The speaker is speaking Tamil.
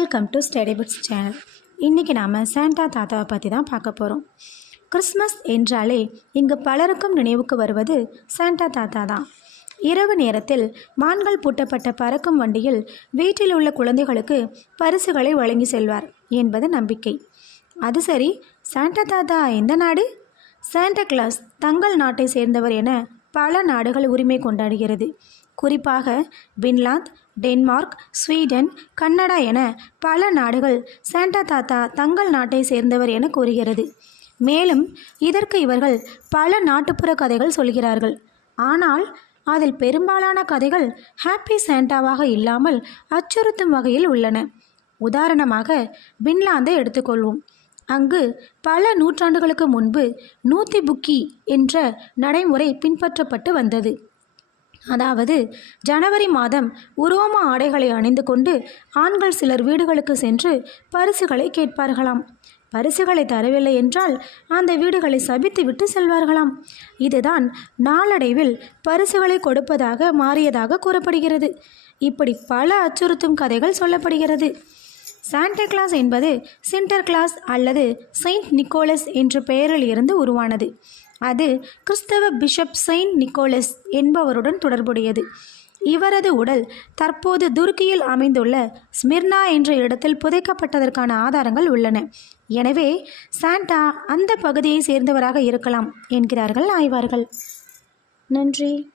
Welcome to study books channel இன்றைக்கி நாம் சாண்டா தாத்தாவை பற்றி தான் பார்க்க போகிறோம் கிறிஸ்மஸ் என்றாலே இங்கு பலருக்கும் நினைவுக்கு வருவது சாண்டா தாத்தா தான். இரவு நேரத்தில் மான்கள் பூட்டப்பட்ட பறக்கும் வண்டியில் வீட்டில் உள்ள குழந்தைகளுக்கு பரிசுகளை வழங்கி செல்வார் என்பது நம்பிக்கை. அது சரி சாண்டா தாத்தா எந்த நாடு? சாண்டா கிளாஸ் தங்கள் நாட்டை சேர்ந்தவர் என பல நாடுகள் உரிமை கொண்டாடுகிறது. குறிப்பாக பின்லாந்து டென்மார்க் ஸ்வீடன் கன்னடா என பல நாடுகள் சாண்டா தாத்தா தங்கள் நாட்டை சேர்ந்தவர் என கூறுகிறது. மேலும் இதற்கு இவர்கள் பல நாட்டுப்புற கதைகள் சொல்கிறார்கள். ஆனால் அதில் பெரும்பாலான கதைகள் ஹாப்பி சாண்டாவாக இல்லாமல் அச்சுறுத்தும் வகையில் உள்ளன. உதாரணமாக பின்லாந்தை எடுத்துக்கொள்வோம். அங்கு பல நூற்றாண்டுகளுக்கு முன்பு நூத்தி புக்கி என்ற நடைமுறை பின்பற்றப்பட்டு வந்தது. அதாவது ஜனவரி மாதம் உரோம ஆடைகளை அணிந்து கொண்டு ஆண்கள் சிலர் வீடுகளுக்கு சென்று பரிசுகளை கேட்பார்களாம். பரிசுகளை தரவில்லை என்றால் அந்த வீடுகளை சபித்து விட்டு செல்வார்களாம். இதுதான் நாளடைவில் பரிசுகளை கொடுப்பதாக மாறியதாக கூறப்படுகிறது. இப்படி பல அச்சுறுத்தும் கதைகள் சொல்லப்படுகிறது. சாண்டா கிளாஸ் என்பது சிண்டர் கிளாஸ் அல்லது செயின்ட் நிக்கோலஸ் என்ற பெயரில் இருந்து உருவானது. அது கிறிஸ்தவ பிஷப் செயின்ட் நிக்கோலஸ் என்பவருடன் தொடர்புடையது. இவரது உடல் தற்போது துருக்கியில் அமைந்துள்ள ஸ்மிர்னா என்ற இடத்தில் புதைக்கப்பட்டதற்கான ஆதாரங்கள் உள்ளன. எனவே சாண்டா அந்த பகுதியை சேர்ந்தவராக இருக்கலாம் என்கிறார்கள் ஆய்வார்கள். நன்றி.